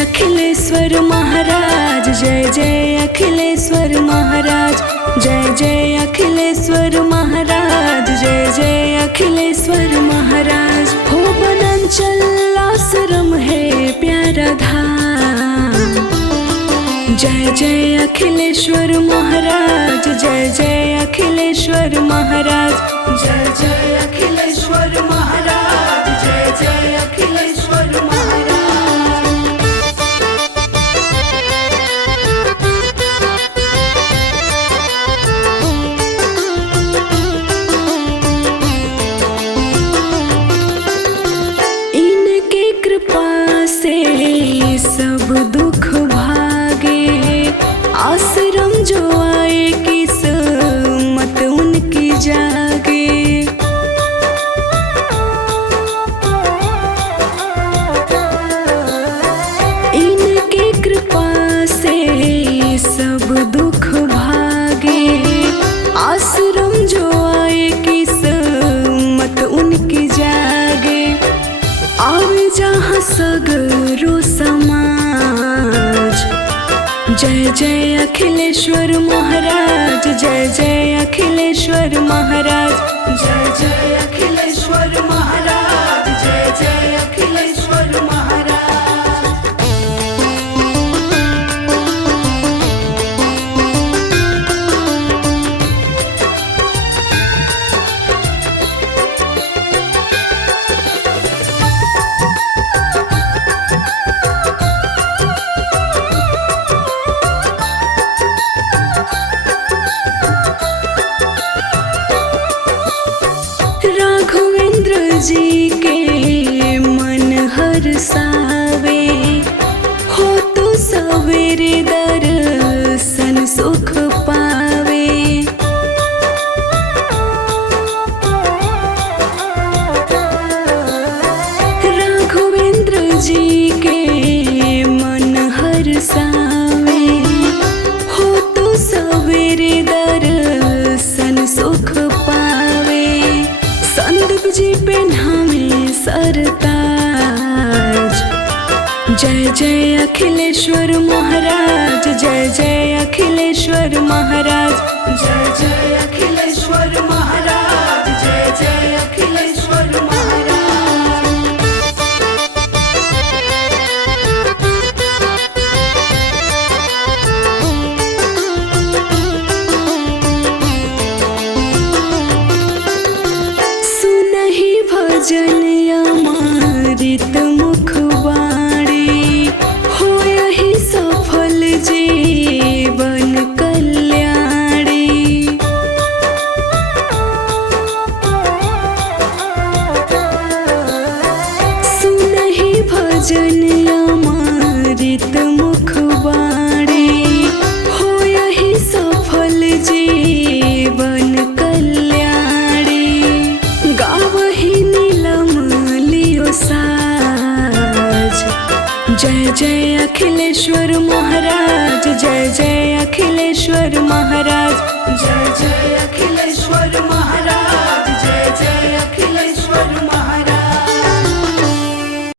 अखिलेश्वर महाराज, जय जय अखिलेश्वर महाराज, जय जय अखिलेश्वर महाराज, जय जय अखिलेश्वर महाराज। हो वनांचल आश्रम है प्यारा धाम, जय जय अखिलेश्वर महाराज, जय जय अखिलेश्वर महाराज, जय जय अखिलेश्वर महाराज, जय जय अखिलेश्वर महाराज। इनके कृपा से सब दुख भागे, आश्रम जो आए किस्मत उनकी जागे। इनके कृपा से सब दुख भागे, आश्रम जो आए किस्मत उनकी जागे। आवे जहाँ सगरो समाज, जय जय अखिलेश्वर महाराज, जय जय अखिलेश्वर महाराज, जय जय अखिलेश्वर महाराज, जय जय अखिलेश्वर महाराज। राघवेंद्र जी के मन हर्षावे, हो तो सवेरे दर्शन सुख पावे। राघवेंद्र जी के मन हर्षावे, हो तो सवेरे दर्शन सुख पावे। संदीप जी पेन्हावे सरताज, जय जय अखिलेश्वर महाराज, जय जय अखिलेश्वर महाराज, जय जय अखिलेश्वर महाराज, जय जय अखिलेश्वर महाराज। भजन अमृत मुख वाणी, हो यही सफल जीवन कल्याणी। सुनहि भजन अमृत मुख वाणी, हो यही सफल जीवन कल्याणी। गावहि साज, जय जय अखिलेश्वर महाराज, जय जय अखिलेश्वर महाराज, जय जय अखिलेश्वर महाराज।